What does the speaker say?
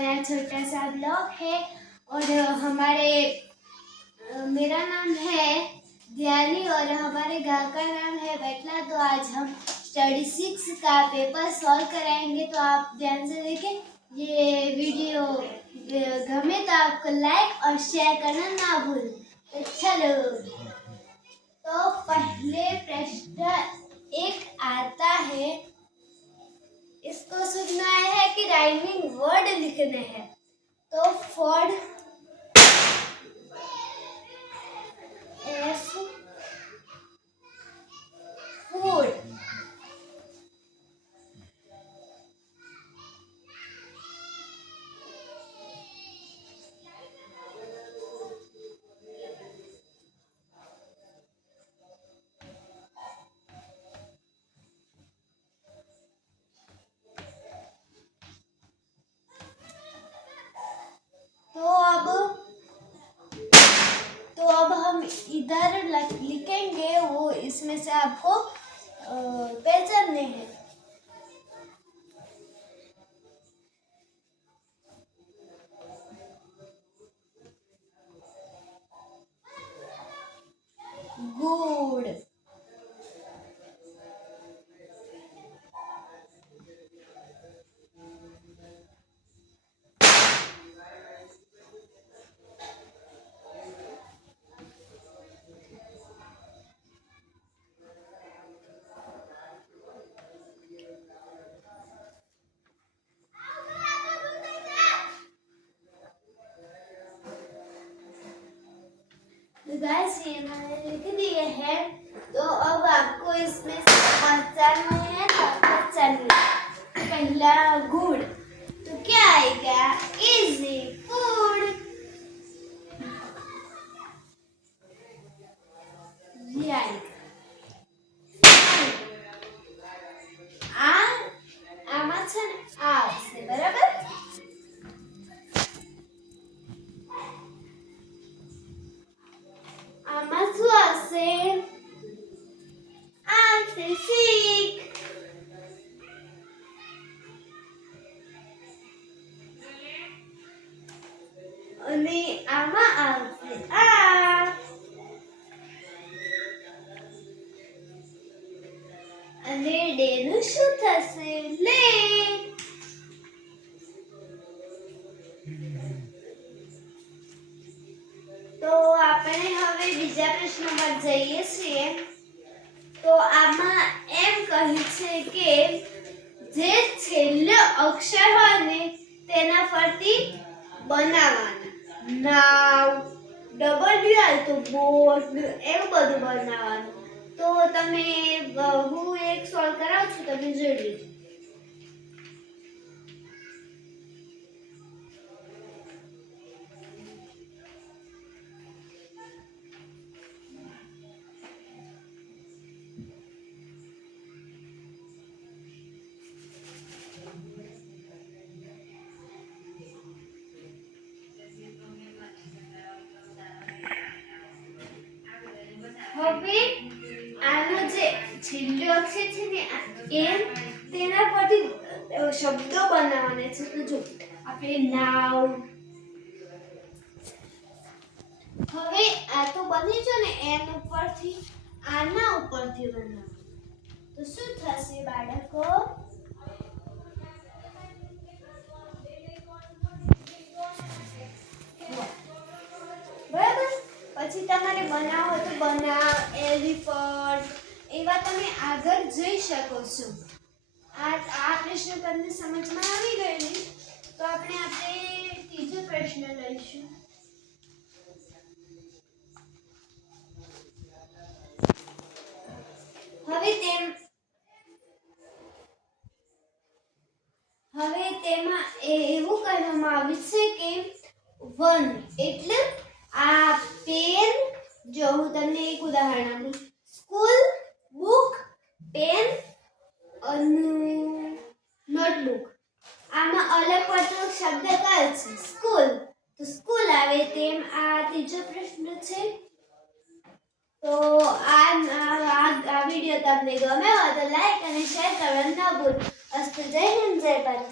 हमारा छोटा सा ब्लॉग है और मेरा नाम है ध्यानी और हमारे गांव का नाम है बैठला। तो आज हम स्टडी 6 का पेपर सॉल्व कराएंगे, तो आप ध्यान से देखें। ये वीडियो गमे तो आपको लाइक और शेयर करना ना भूलें। तो चलो, तो पहले प्रश्न 1 आता है। इसको सुनना है कि राइमिंग वर्ड लिखने हैं। तो फॉर्ड एफ फूड, तो अब हम इधर लिखेंगे, वो इसमें से आपको पहचानने हैं। गुड, गाइस ये मैंने लिख दिए हैं। तो अब आपको इसमें से पहचानना है, तो पहचानिए। पहला गुड, तो क्या आएगा? Easy food. ये आएगा આમાં છે ને આ આવશે, બરાબર? આમાં શું આવશે? આ આવશે સીક। અને આમાં આવશે આ। અને ડે નું શું થશે? લે। તો આપણે હવે બીજા પ્રશ્ન પર જઈએ છીએ। તો આમાં એમ કહ્યું છે કે જે છેલ્લો અક્ષર હોય ને તેના ફરતી બનાવવાના। નાવ, ડબલ્યુ આવે તો બોટ, એવું બધું બનાવવાનું। તો તમે હું એક સોલ્વ કરાવું છું, તમે જોઈ લેજો। હવે આનો જે છેલ્લો અક્ષર છે ને એમ તેના પરથી શબ્દો બનાવવાના છે। તો જો આપણે નાવ, હવે આ તો બની જો ને એન ઉપરથી આના ઉપરથી બનાવવાનું। તો શું થશે બાળકો? બરાબર। પછી તમારે બનાવો તો બનાવ, એલિફન્ટ, એવા તમે આગળ જઈ શકો છો। આ પ્રશ્ન તમને સમજમાં આવી ગયો ને? તો આપણે ત્રીજો પ્રશ્ન લઈશું। હવે તેમાં એવું કહેવામાં આવ્યું છે કે વન એટલે આ પેન। જો હું તમને એક ઉદાહરણ આપું, સ્કૂલ, બુક, પેન અને નોટબુક। આમાં અલગ પડતો શબ્દ કયો છે? સ્કૂલ। તો સ્કૂલ આવે તેમ આ ત્રીજો પ્રશ્ન છે। તો આ વિડિયો તમને ગમ્યો હોય તો લાઈક અને શેર કરવાનું ન ભૂલતા। અસ્તુ, જય હિન્દ, જય ભારત।